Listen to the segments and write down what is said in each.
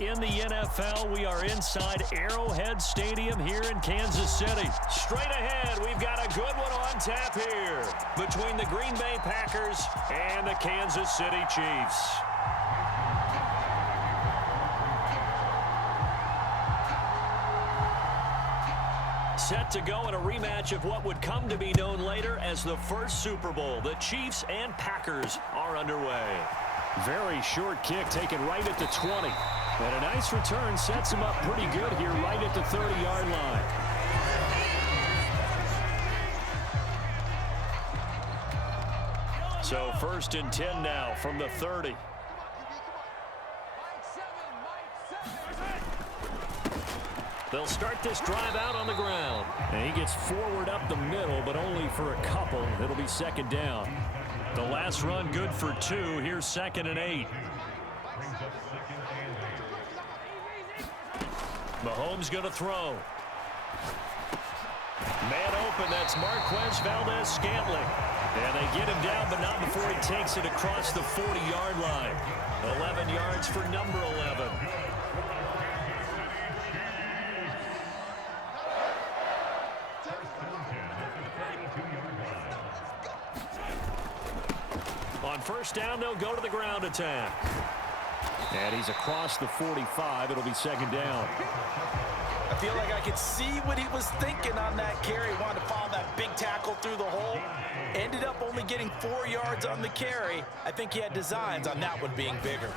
In the NFL, we are inside Arrowhead Stadium here in Kansas City. Straight ahead, we've got a good one on tap here between the Green Bay Packers and the Kansas City Chiefs. Set to go in a rematch of what would come to be known later as the first Super Bowl. The Chiefs and Packers are underway. Very short kick taken right at the 20. And a nice return sets him up pretty good here right at the 30-yard line. So 1st and 10 now from the 30. They'll start this drive out on the ground. And he gets forward up the middle, but only for a couple. It'll be 2nd down. The last run good for 2. Here's 2nd and 8. Mahomes going to throw. Man open, that's Marquez Valdez-Scantling. And they get him down, but not before he takes it across the 40-yard line. 11 yards for number 11. On 1st down, they'll go to the ground attack. And he's across the 45. It'll be 2nd down. I feel like I could see what he was thinking on that carry. He wanted to follow that big tackle through the hole. Ended up only getting 4 yards on the carry. I think he had designs on that one being bigger.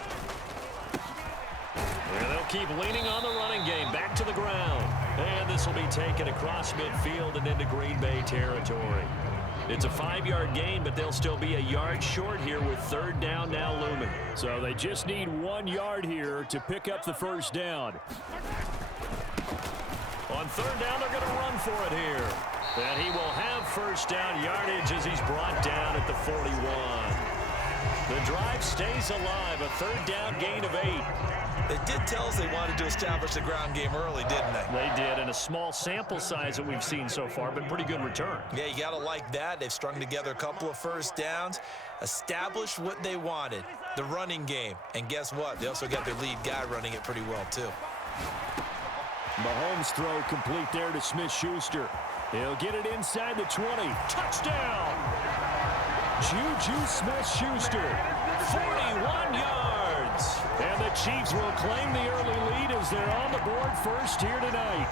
And they'll keep leaning on the running game. Back to the ground. And this will be taken across midfield and into Green Bay territory. It's a 5-yard gain, but they'll still be a yard short here with 3rd down now looming. So they just need 1 yard here to pick up the 1st down. On 3rd down, they're going to run for it here. And he will have 1st down yardage as he's brought down at the 41. The drive stays alive, a 3rd down gain of 8. They did tell us they wanted to establish the ground game early, didn't they? They did, and a small sample size that we've seen so far, but pretty good return. Yeah, you got to like that. They've strung together a couple of 1st downs, established what they wanted, the running game. And guess what? They also got their lead guy running it pretty well, too. Mahomes throw complete there to Smith-Schuster. He'll get it inside the 20. Touchdown! Juju Smith-Schuster, 41 yards. And the Chiefs will claim the early lead as they're on the board first here tonight.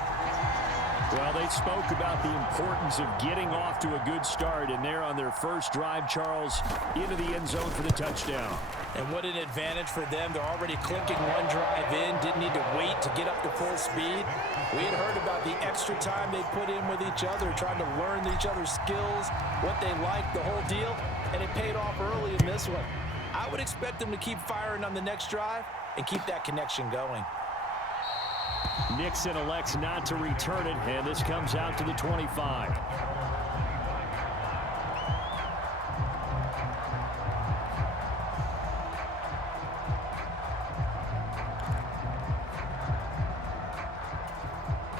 Well, they spoke about the importance of getting off to a good start, and they're on their first drive, Charles, into the end zone for the touchdown. And what an advantage for them. They're already clicking one drive in, didn't need to wait to get up to full speed. We had heard about the extra time they put in with each other, trying to learn each other's skills, what they like, the whole deal, and it paid off early in this one. I would expect them to keep firing on the next drive and keep that connection going. Nixon elects not to return it, and this comes out to the 25.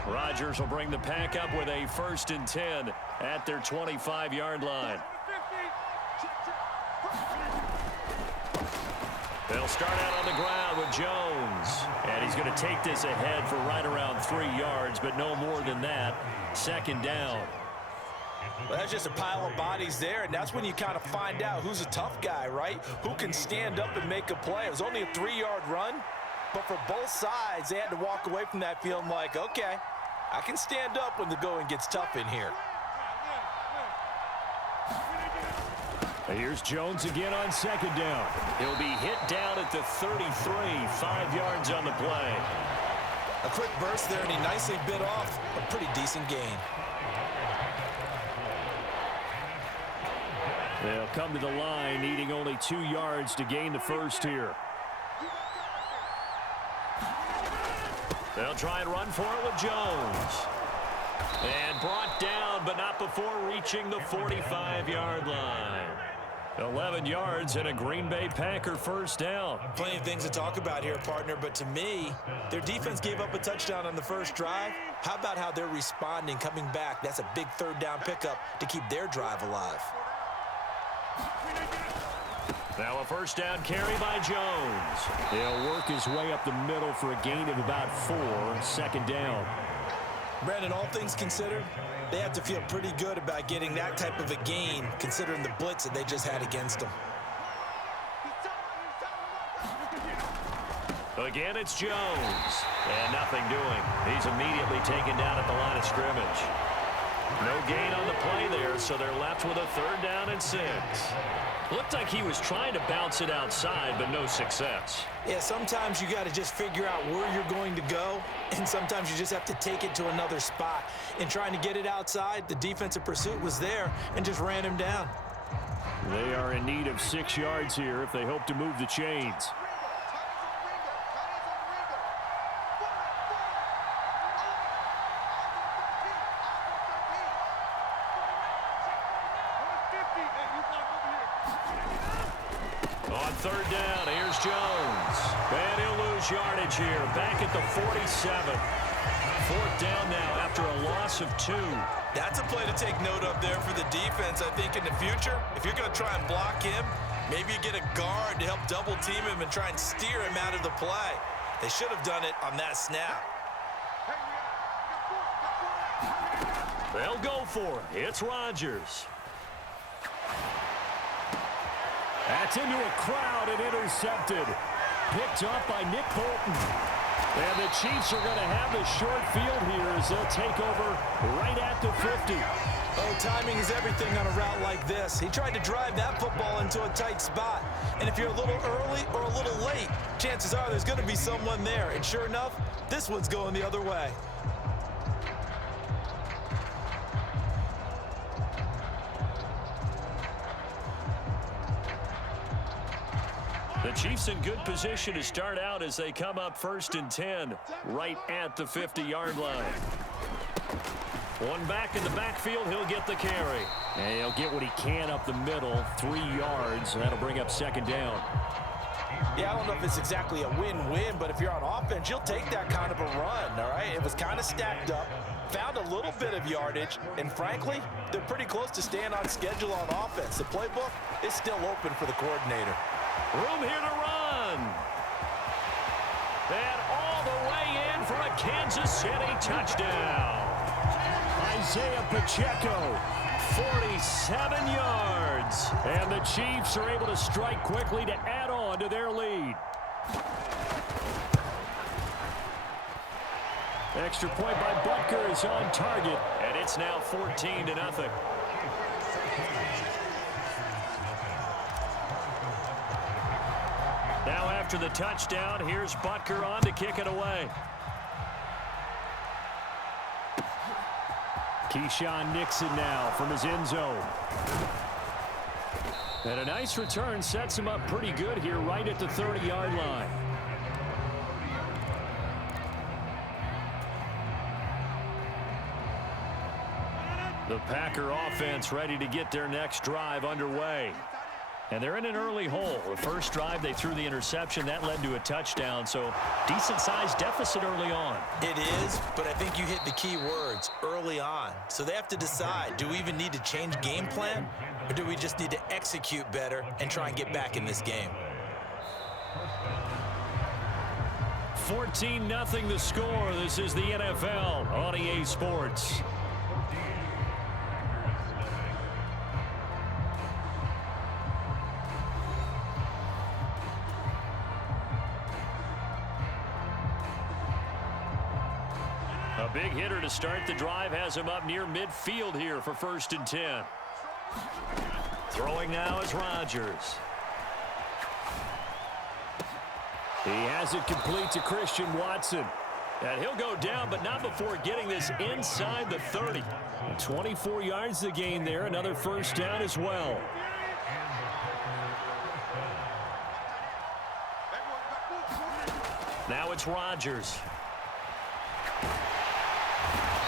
Rodgers will bring the pack up with a 1st and 10 at their 25-yard line. They'll start out on the ground with Jones. And he's going to take this ahead for right around 3 yards, but no more than that. 2nd down. Well, that's just a pile of bodies there, and that's when you kind of find out who's a tough guy, right? Who can stand up and make a play. It was only a 3-yard run, but for both sides, they had to walk away from that feeling like, okay, I can stand up when the going gets tough in here. Here's Jones again on 2nd down. He'll be hit down at the 33, 5 yards on the play. A quick burst there, and he nicely bit off a pretty decent gain. They'll come to the line, needing only 2 yards to gain the 1st here. They'll try and run for it with Jones. And brought down, but not before reaching the 45-yard line. 11 yards and a Green Bay Packer 1st down. Plenty of things to talk about here, partner, but to me, their defense gave up a touchdown on the 1st drive. How about how they're responding, coming back? That's a big 3rd down pickup to keep their drive alive. Now a first down carry by Jones. He'll work his way up the middle for a gain of about 4, second down. Brandon, all things considered, they have to feel pretty good about getting that type of a gain, considering the blitz that they just had against them. Again, it's Jones. And nothing doing. He's immediately taken down at the line of scrimmage. No gain on the play there, so they're left with a 3rd down and 6. Looked like he was trying to bounce it outside, but no success. Yeah, sometimes you got to just figure out where you're going to go, and sometimes you just have to take it to another spot. In trying to get it outside, the defensive pursuit was there and just ran him down. They are in need of 6 yards here if they hope to move the chains. On 3rd down, here's Jones. And he'll lose yardage here. Back at the 47. 4th down now after a loss of 2. That's a play to take note of there for the defense. I think in the future, if you're going to try and block him, maybe you get a guard to help double team him and try and steer him out of the play. They should have done it on that snap. They'll go for it. It's Rodgers. That's into a crowd and intercepted. Picked up by Nick Bolton. And the Chiefs are going to have the short field here as they'll take over right at the 50. Oh, timing is everything on a route like this. He tried to drive that football into a tight spot. And if you're a little early or a little late, chances are there's going to be someone there. And sure enough, this one's going the other way. The Chiefs in good position to start out as they come up 1st and 10, right at the 50-yard line. One back in the backfield, he'll get the carry. And he'll get what he can up the middle, 3 yards, and that'll bring up 2nd down. Yeah, I don't know if it's exactly a win-win, but if you're on offense, you'll take that kind of a run, all right? It was kind of stacked up, found a little bit of yardage, and frankly, they're pretty close to staying on schedule on offense. The playbook is still open for the coordinator. Room here to run. And all the way in for a Kansas City touchdown. Isaiah Pacheco, 47 yards. And the Chiefs are able to strike quickly to add on to their lead. Extra point by Butker is on target. And it's now 14-0. Now after the touchdown, here's Butker on to kick it away. Keyshawn Nixon now from his end zone. And a nice return sets him up pretty good here right at the 30-yard line. The Packer offense ready to get their next drive underway. And they're in an early hole. The first drive, they threw the interception. That led to a touchdown, so decent-sized deficit early on. It is, but I think you hit the key words, early on. So they have to decide, do we even need to change game plan, or do we just need to execute better and try and get back in this game? 14-0 the score. This is the NFL on EA Sports. A big hitter to start the drive has him up near midfield here for 1st and 10. Throwing now is Rodgers. He has it complete to Christian Watson. And he'll go down, but not before getting this inside the 30. 24 yards to gain there. Another first down as well. Now it's Rodgers.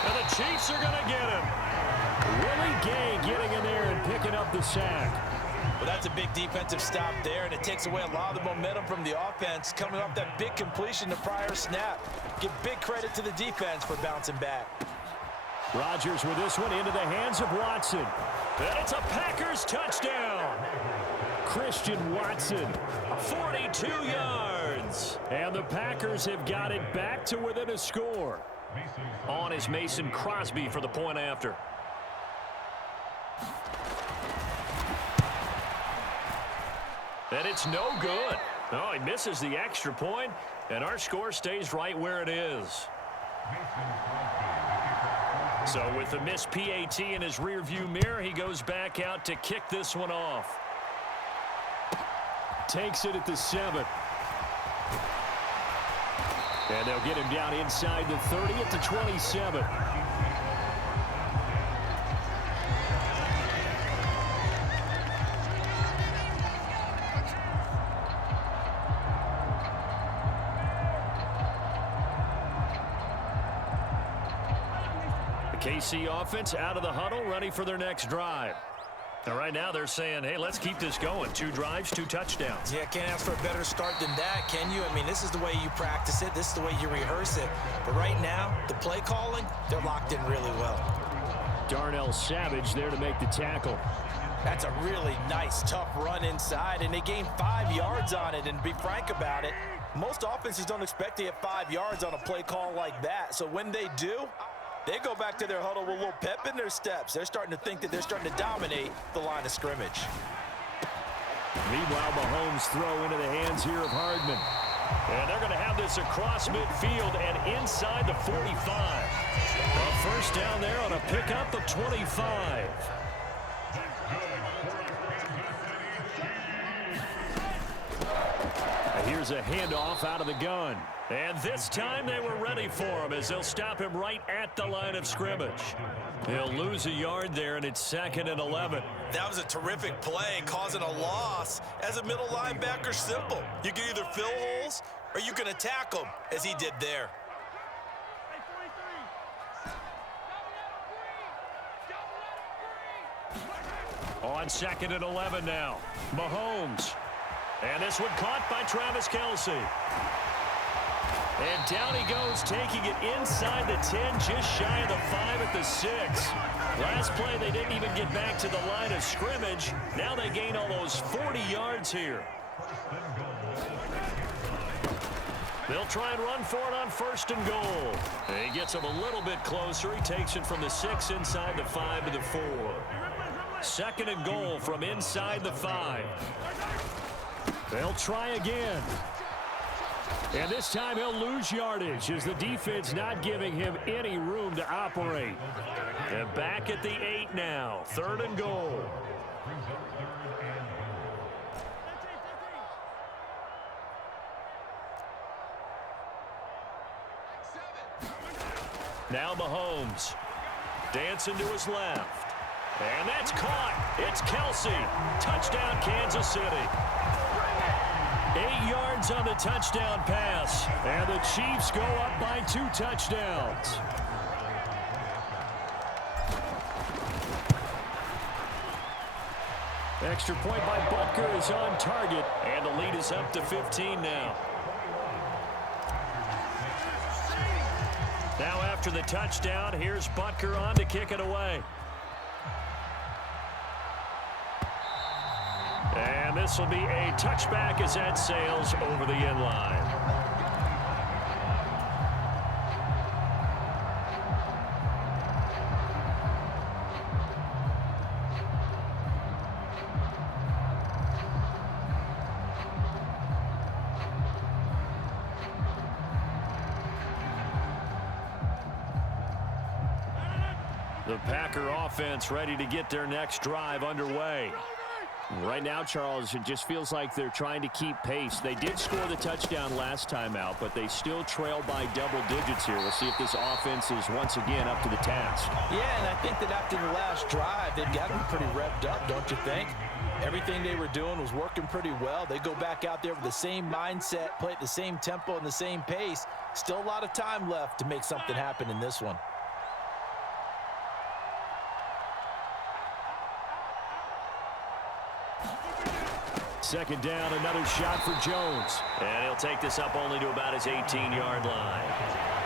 And the Chiefs are going to get him. Willie Gay getting in there and picking up the sack. Well, that's a big defensive stop there, and it takes away a lot of the momentum from the offense coming off that big completion the prior snap. Give big credit to the defense for bouncing back. Rodgers with this one into the hands of Watson. And it's a Packers touchdown. Christian Watson. 42 yards. And the Packers have got it back to within a score. On is Mason Crosby for the point after. And it's no good. Oh, he misses the extra point, and our score stays right where it is. So with the missed PAT in his rearview mirror, he goes back out to kick this one off. Takes it at the 7. And they'll get him down inside the 30 at the 27. KC offense out of the huddle, ready for their next drive. Now, right now they're saying, hey, let's keep this going. 2 drives, 2 touchdowns. Yeah, can't ask for a better start than that, can you? I mean, this is the way you practice it. This is the way you rehearse it. But right now, the play calling, they're locked in really well. Darnell Savage there to make the tackle. That's a really nice, tough run inside, and they gained 5 yards on it. And to be frank about it, most offenses don't expect to get 5 yards on a play call like that. So when they do, they go back to their huddle with a little pep in their steps. They're starting to think that they're starting to dominate the line of scrimmage. Meanwhile, Mahomes throw into the hands here of Hardman. And they're going to have this across midfield and inside the 45. A first down there on a pickup of 25. Here's a handoff out of the gun. And this time they were ready for him as they'll stop him right at the line of scrimmage. They'll lose a yard there, and it's 2nd and 11. That was a terrific play, causing a loss. As a middle linebacker, simple. You can either fill holes or you can attack them, as he did there. On 2nd and 11 now. Mahomes. And this one caught by Travis Kelce. And down he goes, taking it inside the 10, just shy of the 5 at the 6. Last play, they didn't even get back to the line of scrimmage. Now they gain almost 40 yards here. They'll try and run for it on 1st and goal. And he gets him a little bit closer. He takes it from the 6 inside the 5 to the 4. 2nd and goal from inside the 5. They'll try again. And this time he'll lose yardage as the defense not giving him any room to operate. And back at the 8 now. 3rd and goal. Now Mahomes. Dancing to his left. And that's caught. It's Kelce. Touchdown, Kansas City. 8 yards on the touchdown pass. And the Chiefs go up by 2 touchdowns. Extra point by Butker is on target. And the lead is up to 15 now. Now after the touchdown, here's Butker on to kick it away. And this will be a touchback as that sails over the end line. The Packer offense ready to get their next drive underway. Right now, Charles, it just feels like they're trying to keep pace. They did score the touchdown last time out, but they still trail by double digits here. We'll see if this offense is once again up to the task. Yeah, and I think that after the last drive, they've got to be pretty revved up, don't you think? Everything they were doing was working pretty well. They go back out there with the same mindset, play at the same tempo and the same pace. Still a lot of time left to make something happen in this one. Second down, another shot for Jones. And he'll take this up only to about his 18-yard line.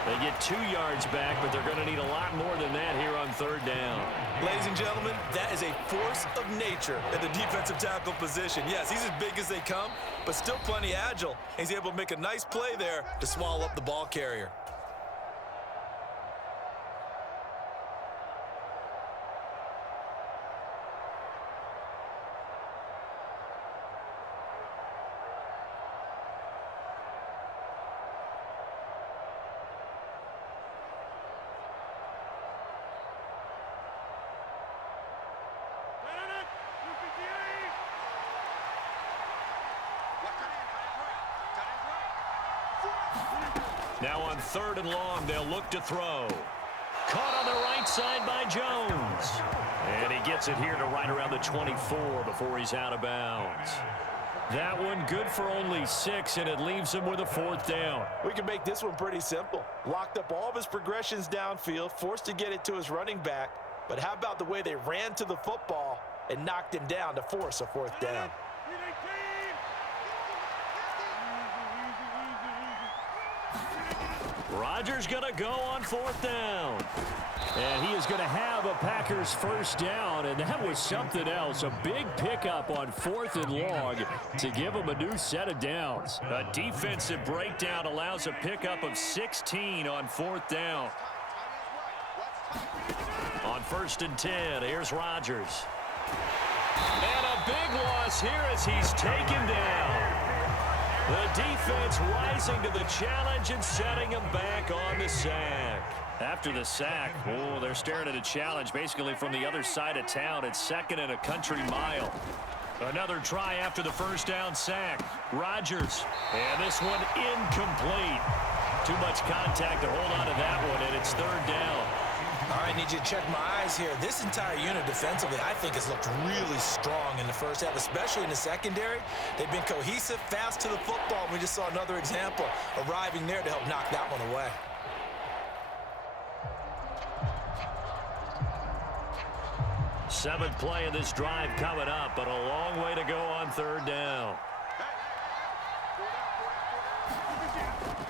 They get 2 yards back, but they're going to need a lot more than that here on 3rd down. Ladies and gentlemen, that is a force of nature at the defensive tackle position. Yes, he's as big as they come, but still plenty agile. He's able to make a nice play there to swallow up the ball carrier. Now on 3rd and long, they'll look to throw. Caught on the right side by Jones. And he gets it here to right around the 24 before he's out of bounds. That one good for only 6, and it leaves him with a 4th down. We can make this one pretty simple. Locked up all of his progressions downfield, forced to get it to his running back. But how about the way they ran to the football and knocked him down to force a 4th down? Rodgers going to go on 4th down. And he is going to have a Packers 1st down, and that was something else. A big pickup on 4th and long to give him a new set of downs. A defensive breakdown allows a pickup of 16 on 4th down. On 1st and 10, here's Rodgers. And a big loss here as he's taken down. The defense rising to the challenge and setting him back on the sack. After the sack, oh, they're staring at a challenge basically from the other side of town. It's 2nd and a country mile. Another try after the 1st down sack. Rodgers, and this one incomplete. Too much contact to hold on to that one, and it's 3rd down. All right, I need you to check my eyes here. This entire unit defensively, I think, has looked really strong in the 1st half, especially in the secondary. They've been cohesive, fast to the football. We just saw another example arriving there to help knock that one away. Seventh play of this drive coming up, but a long way to go on 3rd down.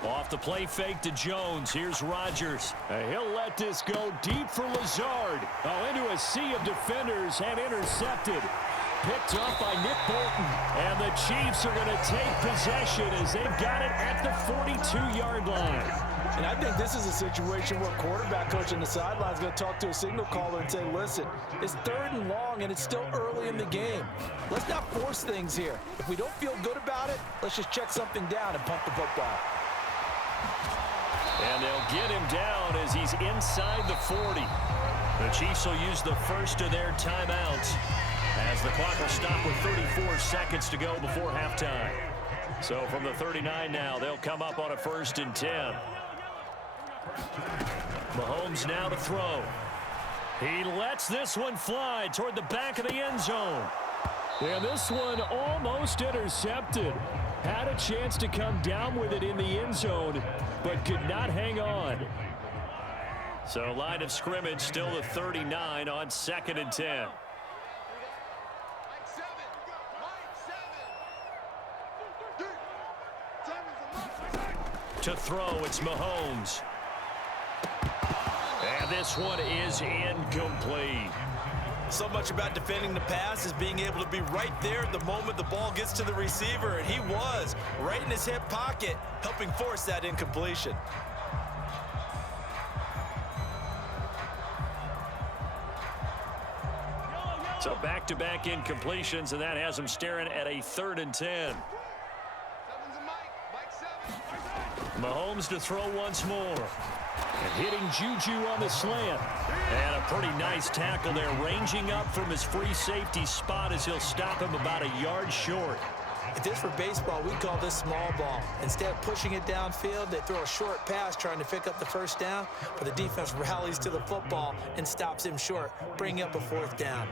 Off the play fake to Jones. Here's Rodgers. He'll let this go deep for Lazard. Into a sea of defenders and intercepted. Picked up by Nick Bolton. And the Chiefs are going to take possession as they've got it at the 42-yard line. And I think this is a situation where quarterback coach on the sideline is going to talk to a signal caller and say, listen, it's 3rd and long and it's still early in the game. Let's not force things here. If we don't feel good about it, let's just check something down and punt the football. And they'll get him down as he's inside the 40. The Chiefs will use the first of their timeouts as the clock will stop with 34 seconds to go before halftime. So from the 39 now, they'll come up on a 1st and 10. Mahomes now to throw. He lets this one fly toward the back of the end zone. And this one almost intercepted. Had a chance to come down with it in the end zone, but could not hang on. So line of scrimmage still the 39 on 2nd and 10. To throw, it's Mahomes. And this one is incomplete. So much about defending the pass is being able to be right there at the moment the ball gets to the receiver, and he was right in his hip pocket, helping force that incompletion. So back-to-back incompletions, and that has him staring at a 3rd and 10. Mahomes to throw once more. And hitting Juju on the slant. And a pretty nice tackle there, ranging up from his free safety spot as he'll stop him about a yard short. If this were baseball, we'd call this small ball. Instead of pushing it downfield, they throw a short pass trying to pick up the 1st down, but the defense rallies to the football and stops him short, bringing up a 4th down.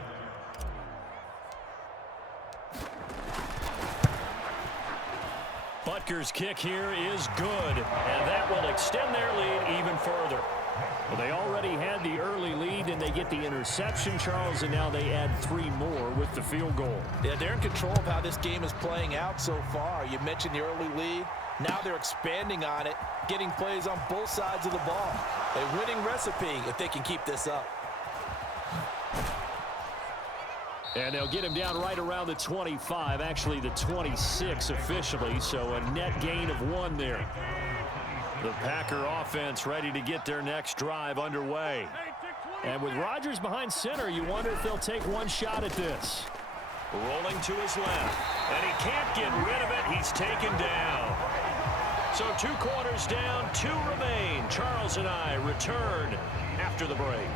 Butker's kick here is good, and that will extend their lead even further. Well, they already had the early lead, and they get the interception, Charles, and now they add 3 more with the field goal. Yeah, they're in control of how this game is playing out so far. You mentioned the early lead. Now they're expanding on it, getting plays on both sides of the ball. A winning recipe if they can keep this up. And they'll get him down right around the 25, actually the 26 officially, so a net gain of 1 there. The Packer offense ready to get their next drive underway. And with Rodgers behind center, you wonder if they'll take one shot at this. Rolling to his left, and he can't get rid of it. He's taken down. So 2 quarters down, 2 remain. Charles and I return after the break.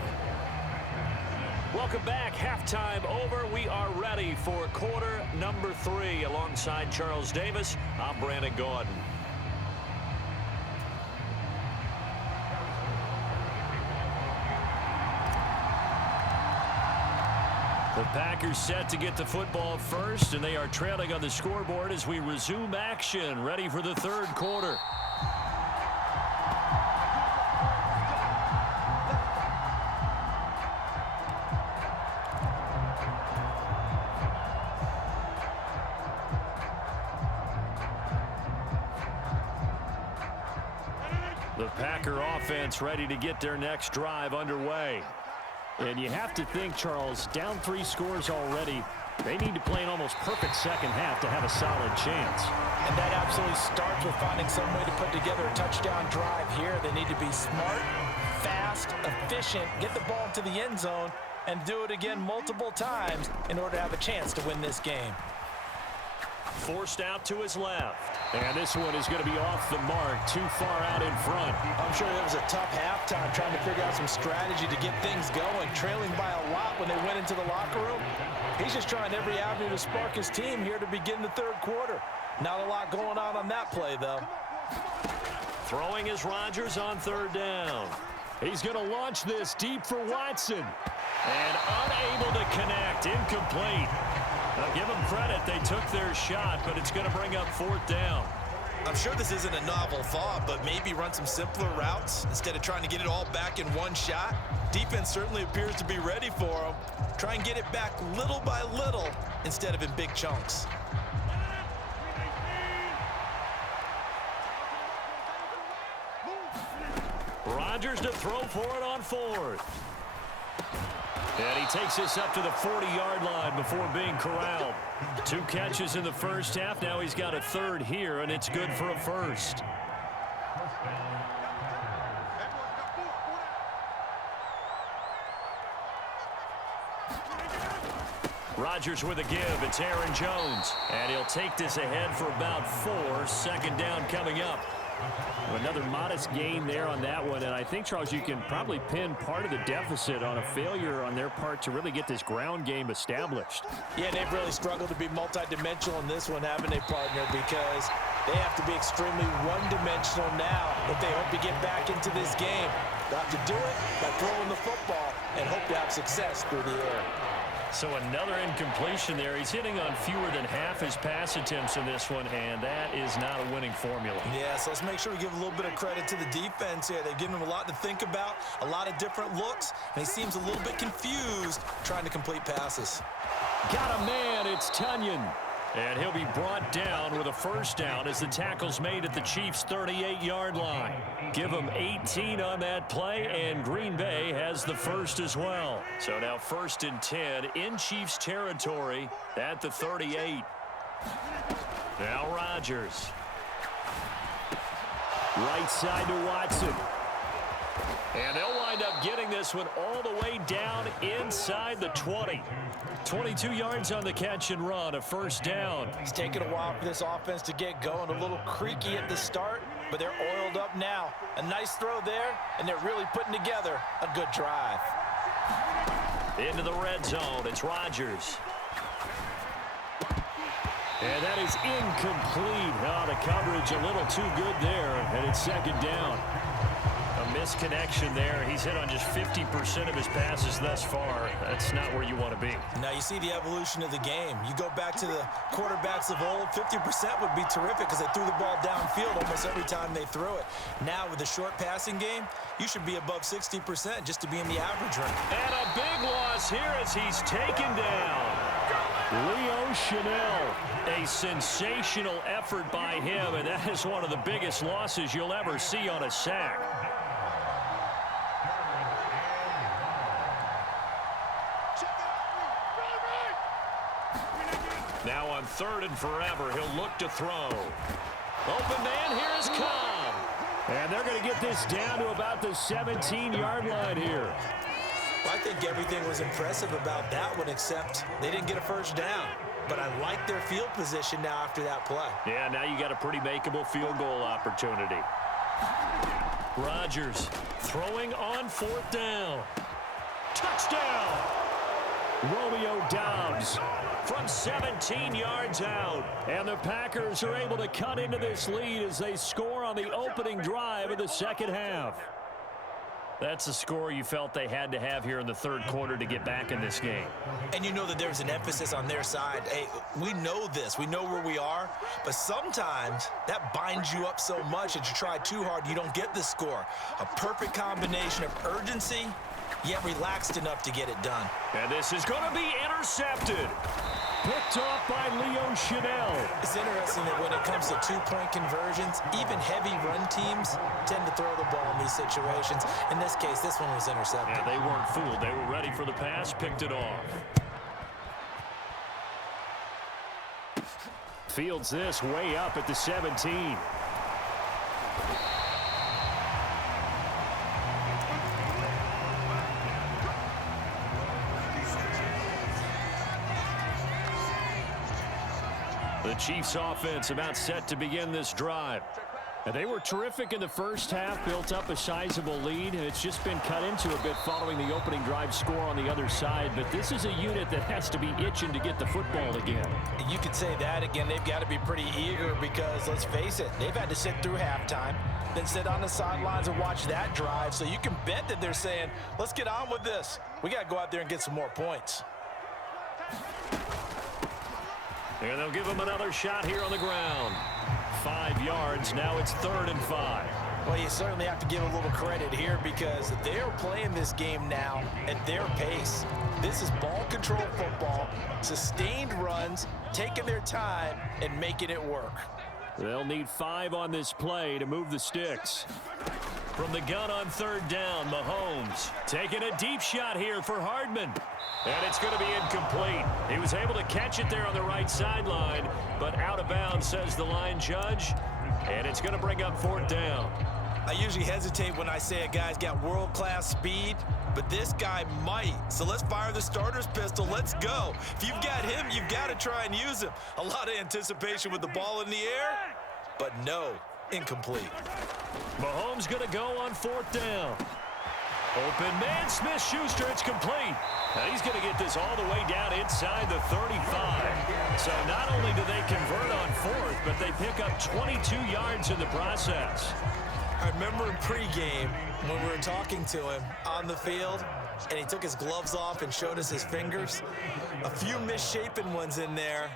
Welcome back. Halftime over. We are ready for quarter number 3. Alongside Charles Davis, I'm Brandon Gaudin. The Packers set to get the football first, and they are trailing on the scoreboard as we resume action, ready for the 3rd quarter. The Packer offense ready to get their next drive underway. And you have to think, Charles, down 3 scores already. They need to play an almost perfect second half to have a solid chance. And that absolutely starts with finding some way to put together a touchdown drive here. They need to be smart, fast, efficient, get the ball to the end zone, and do it again multiple times in order to have a chance to win this game. Forced out to his left. And this one is going to be off the mark, too far out in front. I'm sure it was a tough halftime trying to figure out some strategy to get things going, trailing by a lot when they went into the locker room. He's just trying every avenue to spark his team here to begin the 3rd quarter. Not a lot going on that play, though. Throwing is Rodgers on 3rd down. He's going to launch this deep for Watson. And unable to connect, incomplete. Now give them credit, they took their shot, but it's going to bring up 4th down. I'm sure this isn't a novel thought, but maybe run some simpler routes instead of trying to get it all back in one shot. Defense certainly appears to be ready for them. Try and get it back little by little instead of in big chunks. Rodgers to throw for it on 4th. And he takes this up to the 40-yard line before being corralled. 2 catches in the first half. Now he's got a 3rd here, and it's good for a 1st. Rodgers with a give. It's Aaron Jones. And he'll take this ahead for about 4. 2nd down coming up. Another modest gain there on that one, and I think, Charles, you can probably pin part of the deficit on a failure on their part to really get this ground game established. Yeah, they've really struggled to be multidimensional in this one, haven't they, partner, because they have to be extremely one-dimensional now if they hope to get back into this game. They'll have to do it by throwing the football and hope to have success through the air. So another incompletion there. He's hitting on fewer than half his pass attempts in this one, and that is not a winning formula. Yeah, so let's make sure we give a little bit of credit to the defense here. They've given him a lot to think about, a lot of different looks, and he seems a little bit confused trying to complete passes. Got a man, it's Tunyon. And he'll be brought down with a 1st down as the tackle's made at the Chiefs' 38-yard line. Give them 18 on that play, and Green Bay has the 1st as well. So now 1st and 10 in Chiefs territory at the 38. Now Rodgers. Right side to Watson. And they'll wind up getting this one all the way down inside the 20. 22 yards on the catch and run, a 1st down. It's taken a while for this offense to get going. A little creaky at the start, but they're oiled up now. A nice throw there, and they're really putting together a good drive. Into the red zone, it's Rodgers. And that is incomplete. Oh, the coverage a little too good there, and it's 2nd down. A misconnection there. He's hit on just 50% of his passes thus far. That's not where you want to be. Now you see the evolution of the game. You go back to the quarterbacks of old, 50% would be terrific because they threw the ball downfield almost every time they threw it. Now with the short passing game, you should be above 60% just to be in the average range. And a big loss here as he's taken down. Leo Chanel, a sensational effort by him, and that is one of the biggest losses you'll ever see on a sack. Now on 3rd and forever, he'll look to throw. Open man, here is Cobb. And they're going to get this down to about the 17-yard line here. Well, I think everything was impressive about that one, except they didn't get a first down. But I like their field position now after that play. Yeah, now you got a pretty makeable field goal opportunity. Rodgers throwing on 4th down. Touchdown! Romeo Doubs from 17 yards out. And the Packers are able to cut into this lead as they score on the opening drive of the second half. That's the score you felt they had to have here in the 3rd quarter to get back in this game. And you know that there's an emphasis on their side. Hey, we know this. We know where we are. But sometimes that binds you up so much that you try too hard, you don't get the score. A perfect combination of urgency, yet relaxed enough to get it done. And this is going to be intercepted. Picked off by Leo Chanel. It's interesting that when it comes to two-point conversions, even heavy run teams tend to throw the ball in these situations. In this case, this one was intercepted. Yeah, they weren't fooled. They were ready for the pass, picked it off. Fields this way up at the 17. The Chiefs offense about set to begin this drive. And they were terrific in the first half, built up a sizable lead, and it's just been cut into a bit following the opening drive score on the other side. But this is a unit that has to be itching to get the football again. You could say that again. They've got to be pretty eager because, let's face it, they've had to sit through halftime, then sit on the sidelines and watch that drive. So you can bet that they're saying, let's get on with this. We got to go out there and get some more points. And they'll give him another shot here on the ground. 5 yards. Now it's 3rd and 5. Well, you certainly have to give a little credit here because they're playing this game now at their pace. This is ball control football, sustained runs, taking their time, and making it work. They'll need 5 on this play to move the sticks. From the gun on 3rd down, Mahomes taking a deep shot here for Hardman. And it's going to be incomplete. He was able to catch it there on the right sideline, but out of bounds, says the line judge. And it's going to bring up 4th down. I usually hesitate when I say a guy's got world-class speed, but this guy might. So let's fire the starter's pistol. Let's go. If you've got him, you've got to try and use him. A lot of anticipation with the ball in the air, but no, incomplete. Mahomes going to go on 4th down. Open man, Smith-Schuster, it's complete. Now he's going to get this all the way down inside the 35. So not only do they convert on 4th, but they pick up 22 yards in the process. I remember in pregame when we were talking to him on the field, and he took his gloves off and showed us his fingers. A few misshapen ones in there,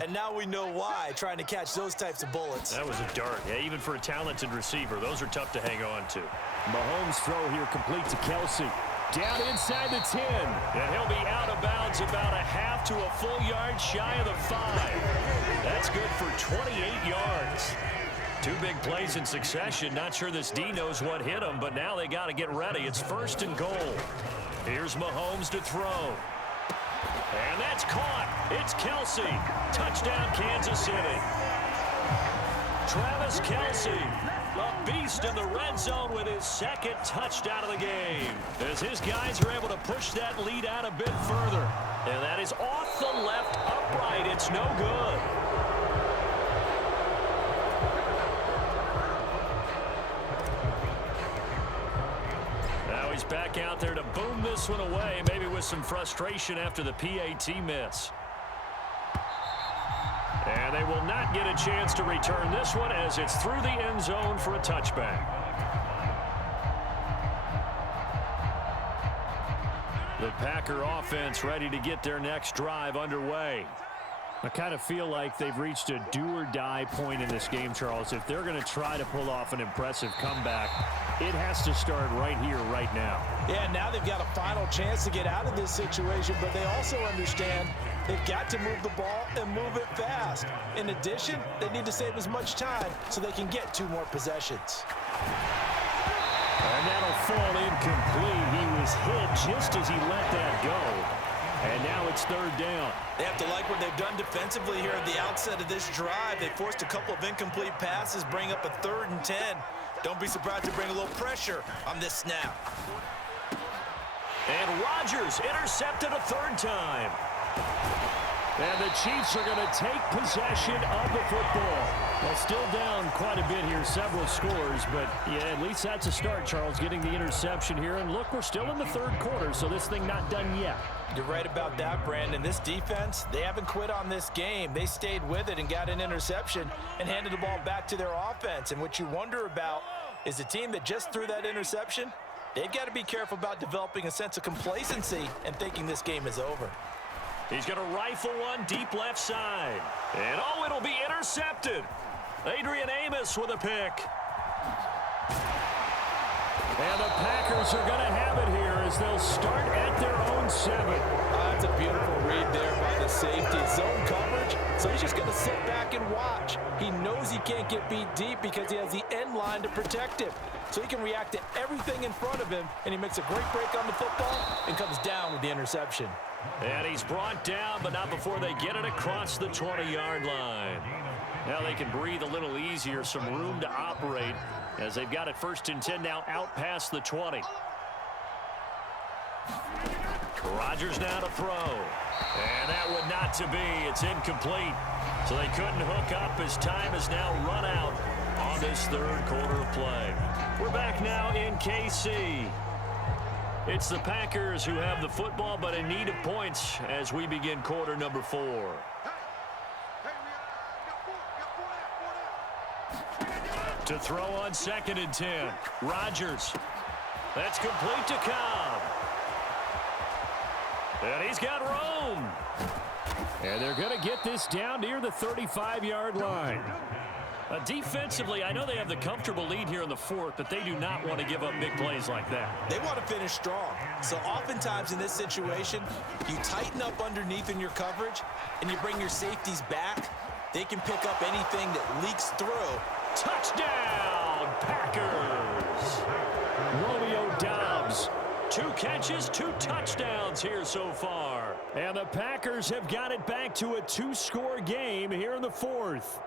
and now we know why, trying to catch those types of bullets. That was a dart. Yeah, even for a talented receiver, those are tough to hang on to. Mahomes' throw here complete to Kelsey. Down inside the 10. And he'll be out of bounds about a half to a full yard shy of the 5. That's good for 28 yards. 2 big plays in succession. Not sure this D knows what hit him, but now they got to get ready. It's 1st and goal. Here's Mahomes to throw. And that's caught. It's Kelsey. Touchdown, Kansas City. Travis Kelsey, a beast in the red zone with his 2nd touchdown of the game. As his guys are able to push that lead out a bit further. And that is off the left upright. It's no good. Now he's back out there to boom this one away, maybe with some frustration after the PAT miss. And they will not get a chance to return this one as it's through the end zone for a touchback. The Packer offense ready to get their next drive underway. I kind of feel like they've reached a do-or-die point in this game, Charles. If they're going to try to pull off an impressive comeback, it has to start right here, right now. Yeah, now they've got a final chance to get out of this situation, but they also understand They've got to move the ball and move it fast. In addition, they need to save as much time so they can get 2 more possessions. And that'll fall incomplete. He was hit just as he let that go. And now it's 3rd down. They have to like what they've done defensively here at the outset of this drive. They forced a couple of incomplete passes, bring up a 3rd and 10. Don't be surprised to bring a little pressure on this snap. And Rodgers intercepted a 3rd time. And the Chiefs are going to take possession of the football. Well, still down quite a bit here, several scores, but yeah, at least that's a start, Charles, getting the interception here. And look, we're still in the 3rd quarter, so this thing not done yet. You're right about that, Brandon. This defense, they haven't quit on this game. They stayed with it and got an interception and handed the ball back to their offense. And what you wonder about is the team that just threw that interception, they've got to be careful about developing a sense of complacency and thinking this game is over. He's going to rifle one deep left side. And, oh, it'll be intercepted. Adrian Amos with a pick. And the Packers are going to have it here as they'll start at their own 7. That's a beautiful read there by the safety. Zone coverage, so he's just going to sit back and watch. He knows he can't get beat deep because he has the end line to protect him. So he can react to everything in front of him, and he makes a great break on the football and comes down with the interception. And he's brought down, but not before they get it across the 20-yard line. Now they can breathe a little easier, some room to operate as they've got it 1st and 10 now out past the 20. Rodgers now to throw. And that would not to be. It's incomplete. So they couldn't hook up as time is now run out on this 3rd quarter of play. We're back now in KC. It's the Packers who have the football, but in need of points as we begin quarter number 4. To throw on 2nd and 10. Rodgers. That's complete to Cobb. And he's got room. And they're going to get this down near the 35-yard line. Defensively, I know they have the comfortable lead here in the 4th, but they do not want to give up big plays like that. They want to finish strong. So oftentimes in this situation, you tighten up underneath in your coverage, and you bring your safeties back. They can pick up anything that leaks through. Touchdown, Packers! Romeo Doubs. 2 catches, 2 touchdowns here so far. And the Packers have got it back to a 2-score game here in the 4th.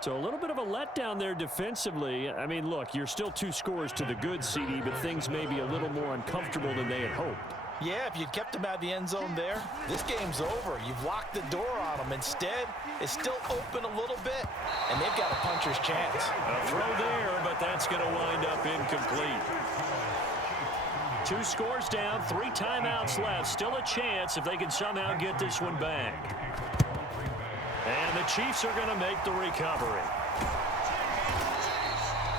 So a little bit of a letdown there defensively. I mean, look, you're still 2 scores to the good, CD, but things may be a little more uncomfortable than they had hoped. Yeah, if you'd kept them out of the end zone there, this game's over. You've locked the door on them. Instead, it's still open a little bit, and they've got a puncher's chance. A throw there, but that's going to wind up incomplete. 2 scores down, 3 timeouts left. Still a chance if they can somehow get this one back. And the Chiefs are going to make the recovery.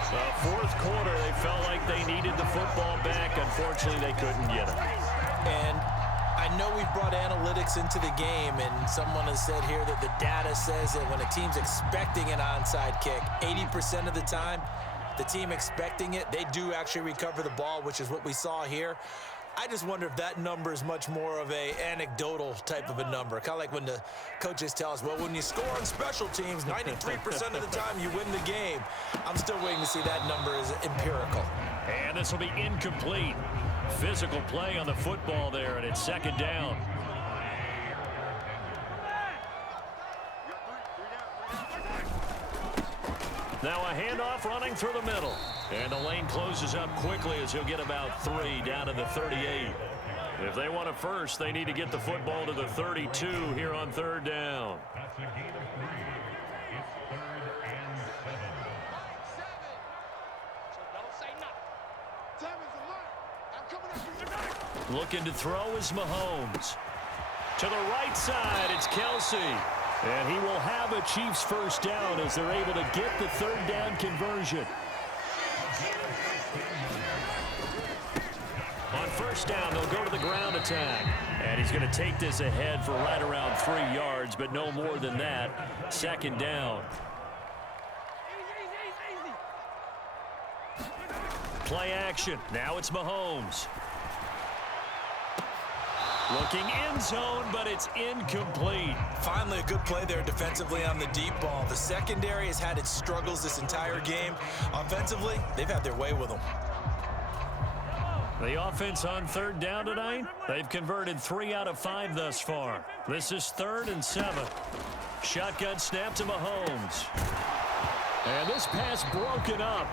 The 4th quarter, they felt like they needed the football back. Unfortunately, they couldn't get it. And I know we've brought analytics into the game, and someone has said here that the data says that when a team's expecting an onside kick, 80% of the time, the team expecting it, they do actually recover the ball, which is what we saw here. I just wonder if that number is much more of a anecdotal type of a number. Kind of like when the coaches tell us, well, when you score on special teams, 93% of the time you win the game. I'm still waiting to see that number is empirical. And this will be incomplete. Physical play on the football there, and it's 2nd down. Now a handoff running through the middle. And the lane closes up quickly as he'll get about 3 down to the 38. If they want a first, they need to get the football to the 32 here on 3rd down. Looking to throw is Mahomes. To the right side, it's Kelsey. And he will have a Chiefs 1st down as they're able to get the 3rd down conversion. On 1st down, they'll go to the ground attack. And he's going to take this ahead for right around 3 yards, but no more than that. 2nd down. Play action. Now it's Mahomes. Looking end zone, but it's incomplete. Finally, a good play there defensively on the deep ball. The secondary has had its struggles this entire game. Offensively, they've had their way with them. The offense on third down tonight, they've converted 3 out of 5 thus far. This is 3rd and 7. Shotgun snap to Mahomes. And this pass broken up.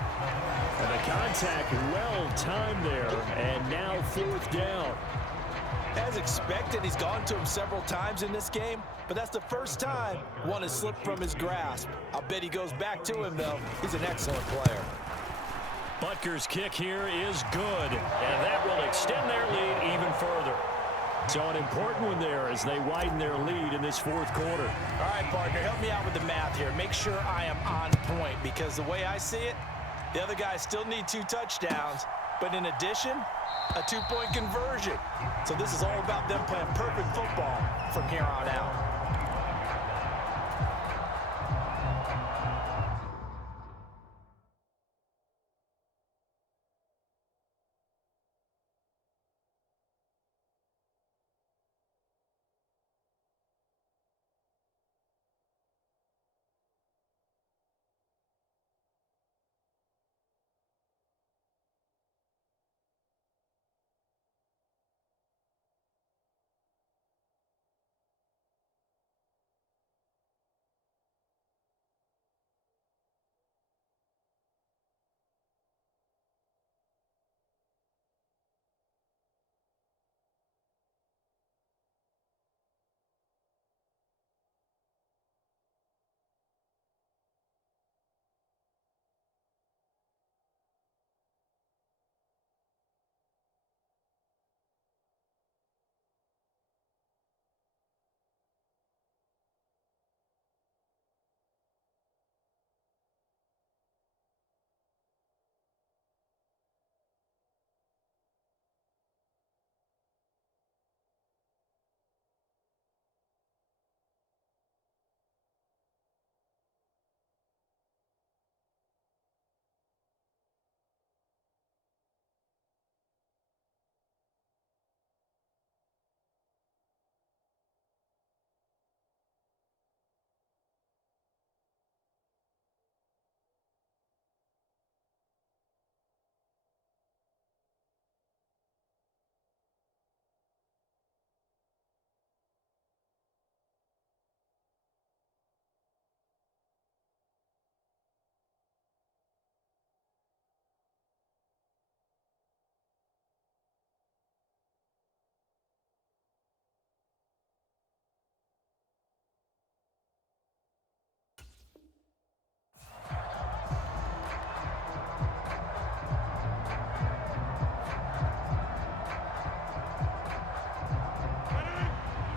And the contact well timed there. And now 4th down. As expected, he's gone to him several times in this game, but that's the first time one has slipped from his grasp. I'll bet he goes back to him, though. He's an excellent player. Butker's kick here is good, and that will extend their lead even further. So an important one there as they widen their lead in this 4th quarter. All right, partner, help me out with the math here. Make sure I am on point, because the way I see it, the other guys still need 2 touchdowns, but in addition, a 2-point conversion. So this is all about them playing perfect football from here on out.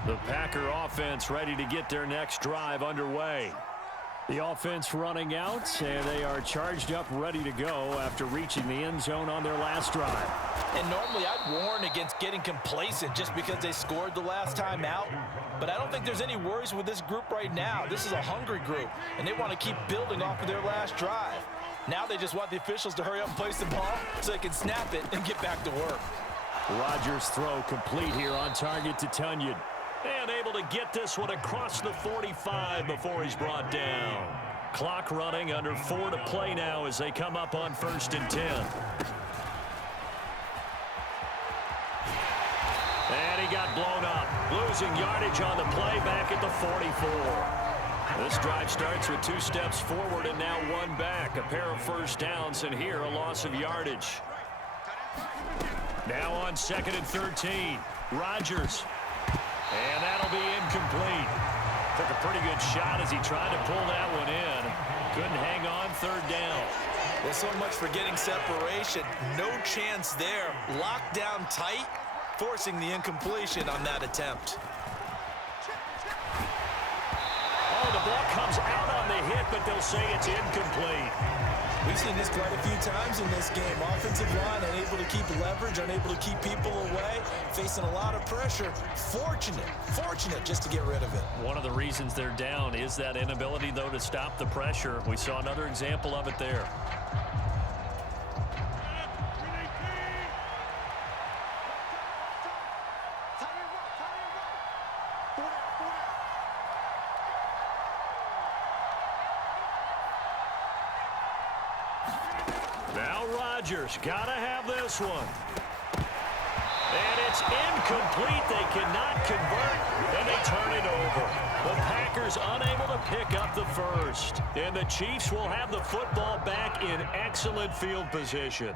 The Packer offense ready to get their next drive underway. The offense running out, and they are charged up, ready to go after reaching the end zone on their last drive. And normally I'd warn against getting complacent just because they scored the last time out. But I don't think there's any worries with this group right now. This is a hungry group, and they want to keep building off of their last drive. Now they just want the officials to hurry up and place the ball so they can snap it and get back to work. Rodgers' throw complete here on target to Tunyon. And able to get this one across the 45 before he's brought down. Clock running, under 4 to play now as they come up on 1st and 10. And he got blown up. Losing yardage on the play back at the 44. This drive starts with 2 steps forward and now 1 back. A pair of first downs, and here a loss of yardage. Now on 2nd and 13. Rodgers. And that'll be incomplete. Took a pretty good shot as he tried to pull that one in. Couldn't hang on 3rd down. Well, so much for getting separation. No chance there. Locked down tight, forcing the incompletion on that attempt. Oh, the ball comes out on the hit, but they'll say it's incomplete. We've seen this quite a few times in this game. Offensive line unable to keep leverage, unable to keep people away, facing a lot of pressure. Fortunate just to get rid of it. One of the reasons they're down is that inability, though, to stop the pressure. We saw another example of it there. Now Rodgers, gotta have this one. And it's incomplete. They cannot convert, and they turn it over. The Packers unable to pick up the first. And the Chiefs will have the football back in excellent field position.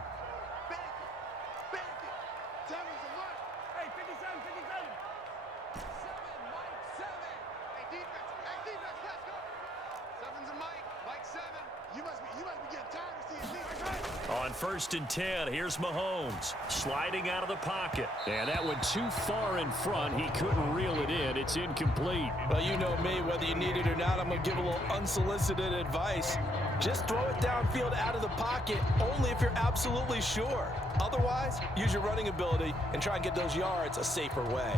On 1st and 10, here's Mahomes sliding out of the pocket. And that went too far in front. He couldn't reel it in. It's incomplete. Well, you know me, whether you need it or not, I'm going to give a little unsolicited advice. Just throw it downfield out of the pocket only if you're absolutely sure. Otherwise, use your running ability and try and get those yards a safer way.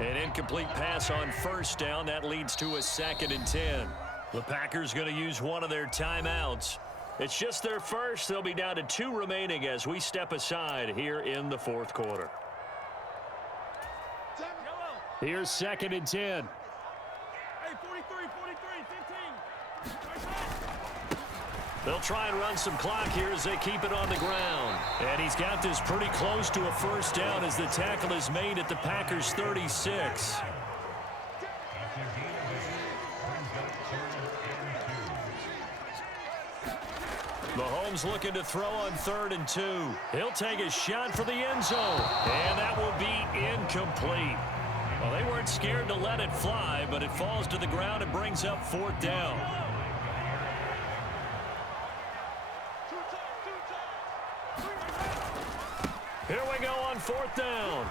An incomplete pass on 1st down. That leads to a 2nd and 10. The Packers going to use one of their timeouts. It's just their first. They'll be down to 2 remaining as we step aside here in the 4th quarter. Here's 2nd and 10. Hey, 43, 15. They'll try and run some clock here as they keep it on the ground. And he's got this pretty close to a 1st down as the tackle is made at the Packers' 36. Mahomes looking to throw on 3rd and 2. He'll take a shot for the end zone. And that will be incomplete. Well, they weren't scared to let it fly, but it falls to the ground and brings up 4th down. Here we go on 4th down.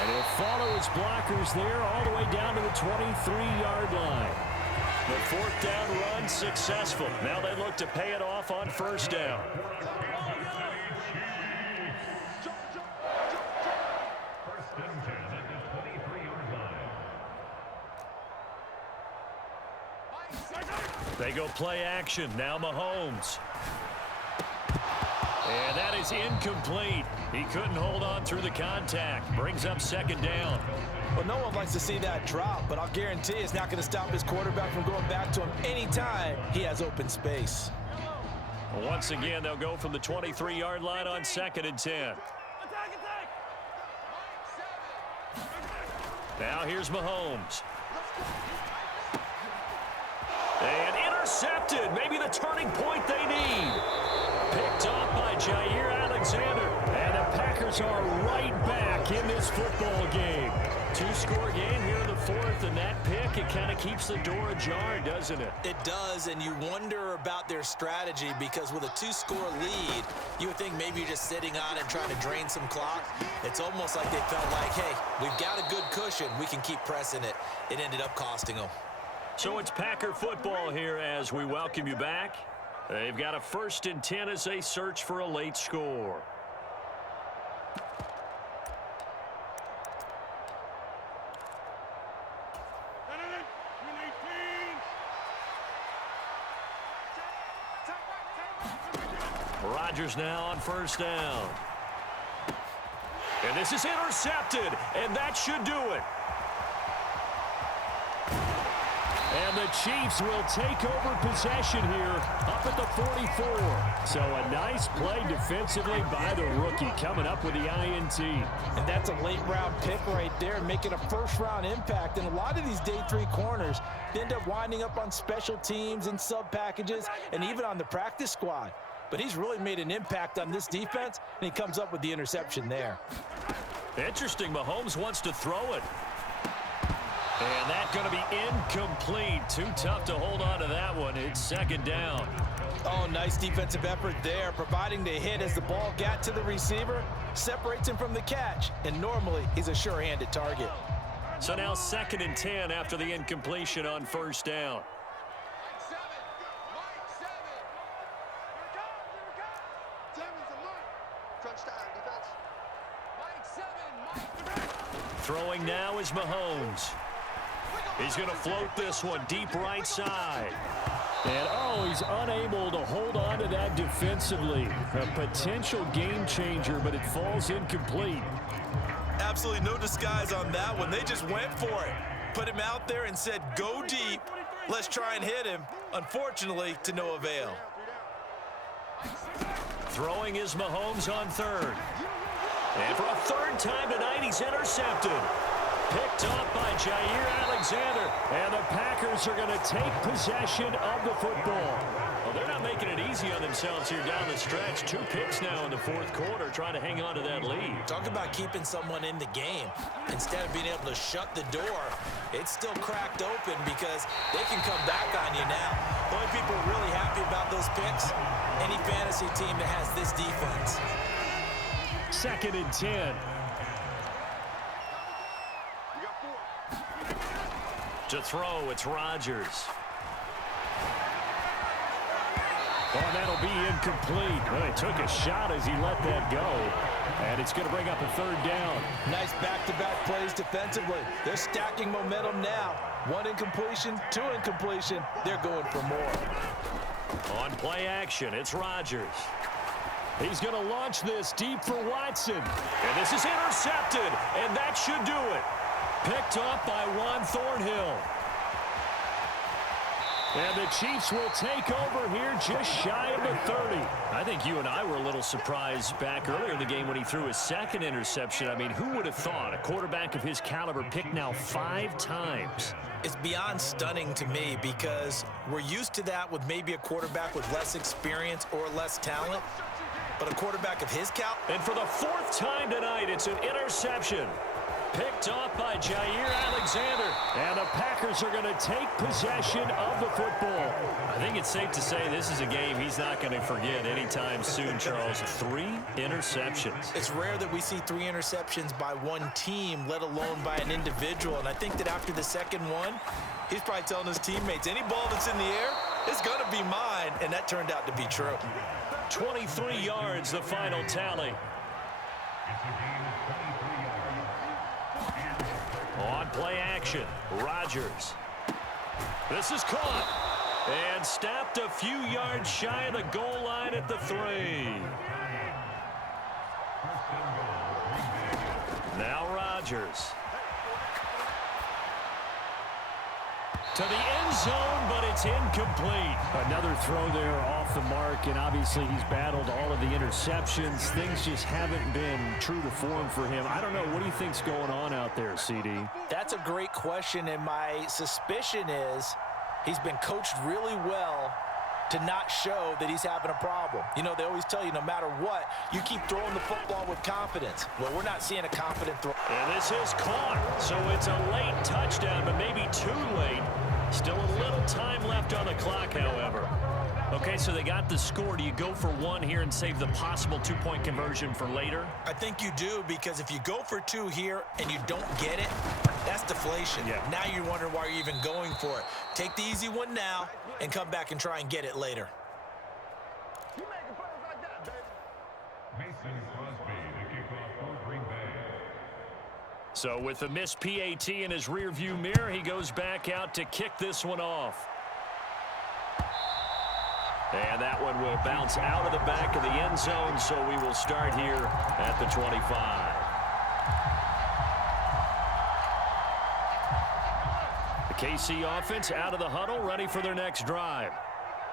And he'll follow his blockers there all the way down to the 23-yard line. The 4th down run successful. Now they look to pay it off on 1st down. They go play action. Now Mahomes. And that is incomplete. He couldn't hold on through the contact. Brings up 2nd down. Well, no one likes to see that drop, but I'll guarantee it's not going to stop his quarterback from going back to him anytime he has open space. Once again, they'll go from the 23-yard line on 2nd and 10. Now here's Mahomes. And intercepted. Maybe the turning point they need. Picked off by Jair Alexander. And the Packers are right back in this football game. 2-score game here in the 4th, and that pick, it kind of keeps the door ajar, doesn't it? It does, and you wonder about their strategy because with a 2-score lead, you would think maybe you're just sitting on and trying to drain some clock. It's almost like they felt like, hey, we've got a good cushion. We can keep pressing it. It ended up costing them. So it's Packer football here as we welcome you back. They've got a 1st and 10 as they search for a late score. Rodgers now on 1st down. And this is intercepted, and that should do it. And the Chiefs will take over possession here up at the 44. So a nice play defensively by the rookie coming up with the INT. And that's a late-round pick right there, making a first-round impact. And a lot of these day 3 corners end up winding up on special teams and sub-packages and even on the practice squad. But he's really made an impact on this defense, and he comes up with the interception there. Interesting. Mahomes wants to throw it. And that's going to be incomplete. Too tough to hold on to that one. It's 2nd down. Oh, nice defensive effort there, providing the hit as the ball got to the receiver, separates him from the catch, and normally he's a sure-handed target. So now 2nd and 10 after the incompletion on 1st down. Throwing now is Mahomes. He's going to float this one deep right side. And, oh, he's unable to hold on to that defensively. A potential game changer, but it falls incomplete. Absolutely no disguise on that one. They just went for it. put him out there and said, go deep. Let's try and hit him. Unfortunately, to no avail. Throwing is Mahomes on third. And for a third time tonight, he's intercepted. Picked up by Jair Alexander. And the Packers are going to take possession of the football. Well, they're not making it easy on themselves here down the stretch. 2 picks now in the fourth quarter, trying to hang on to that lead. Talk about keeping someone in the game. Instead of being able to shut the door, it's still cracked open because they can come back on you now. The only people really happy about those picks, any fantasy team that has this defense. 2nd and 10. To throw, it's Rodgers. Oh, that'll be incomplete. Well, he took a shot as he let that go. And it's going to bring up a 3rd down. Nice back-to-back plays defensively. They're stacking momentum now. 1 incompletion, 2 incompletion. They're going for more. On play action, it's Rodgers. He's going to launch this deep for Watson. And this is intercepted, and that should do it. Picked up by Juan Thornhill. And the Chiefs will take over here just shy of the 30. I think you and I were a little surprised back earlier in the game when he threw his 2nd interception. I mean, who would have thought a quarterback of his caliber picked now 5 times? It's beyond stunning to me because we're used to that with maybe a quarterback with less experience or less talent. But a quarterback of his caliber. And for the 4th time tonight, it's an interception. Picked off by Jair Alexander. And the Packers are going to take possession of the football. I think it's safe to say this is a game he's not going to forget anytime soon, Charles. 3 interceptions. It's rare that we see 3 interceptions by one team, let alone by an individual. And I think that after the 2nd one, he's probably telling his teammates, any ball that's in the air is going to be mine. And that turned out to be true. 23 yards, the final tally. On play action, Rodgers. This is caught and stopped a few yards shy of the goal line at the 3. Now Rodgers. To the end zone, but it's incomplete. Another throw there off the mark, and obviously he's battled all of the interceptions. Things just haven't been true to form for him. I don't know. What do you think's going on out there, CD? That's a great question, and my suspicion is he's been coached really well to not show that he's having a problem. You know, they always tell you no matter what, you keep throwing the football with confidence. Well, we're not seeing a confident throw. And this is caught, so it's a late touchdown, but maybe too late. Still a little time left on the clock, however. Okay, so they got the score. Do you go for 1 here and save the possible 2-point conversion for later? I think you do, because if you go for 2 here and you don't get it, that's deflation. Yeah. Now you're wondering why you're even going for it. Take the easy one now and come back and try and get it later. So with the missed PAT in his rearview mirror, he goes back out to kick this one off. And that one will bounce out of the back of the end zone, so we will start here at the 25. The KC offense out of the huddle, ready for their next drive.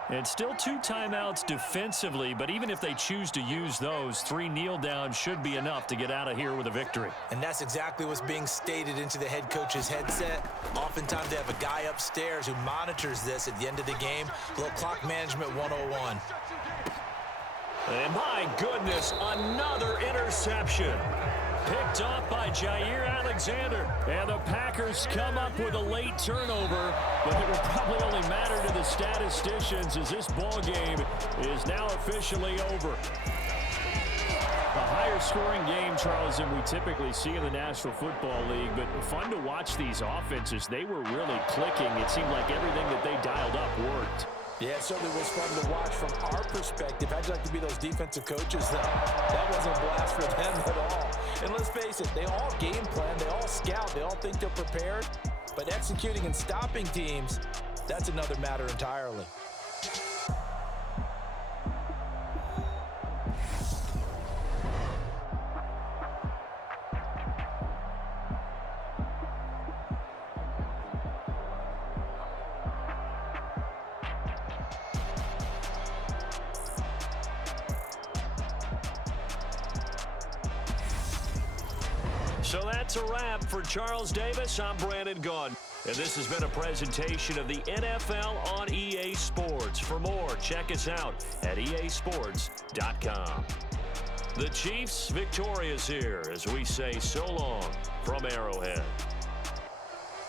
And still 2 timeouts defensively, but even if they choose to use those, 3 kneel downs should be enough to get out of here with a victory. And that's exactly what's being stated into the head coach's headset. Oftentimes they have a guy upstairs who monitors this at the end of the game. A little clock management 101. And my goodness, another interception. Picked off by Jair Alexander. And the Packers come up with a late turnover, but it will probably only matter to the statisticians as this ball game is now officially over. A higher scoring game, Charles, than we typically see in the National Football League, but fun to watch these offenses. They were really clicking. It seemed like everything that they dialed up worked. Yeah, it certainly was fun to watch from our perspective. How'd you like to be those defensive coaches, though? That wasn't a blast for them at all. And let's face it, they all game plan, they all scout, they all think they're prepared. But executing and stopping teams, that's another matter entirely. So that's a wrap for Charles Davis. I'm Brandon Gaudin. And this has been a presentation of the NFL on EA Sports. For more, check us out at easports.com. The Chiefs victorious here as we say so long from Arrowhead.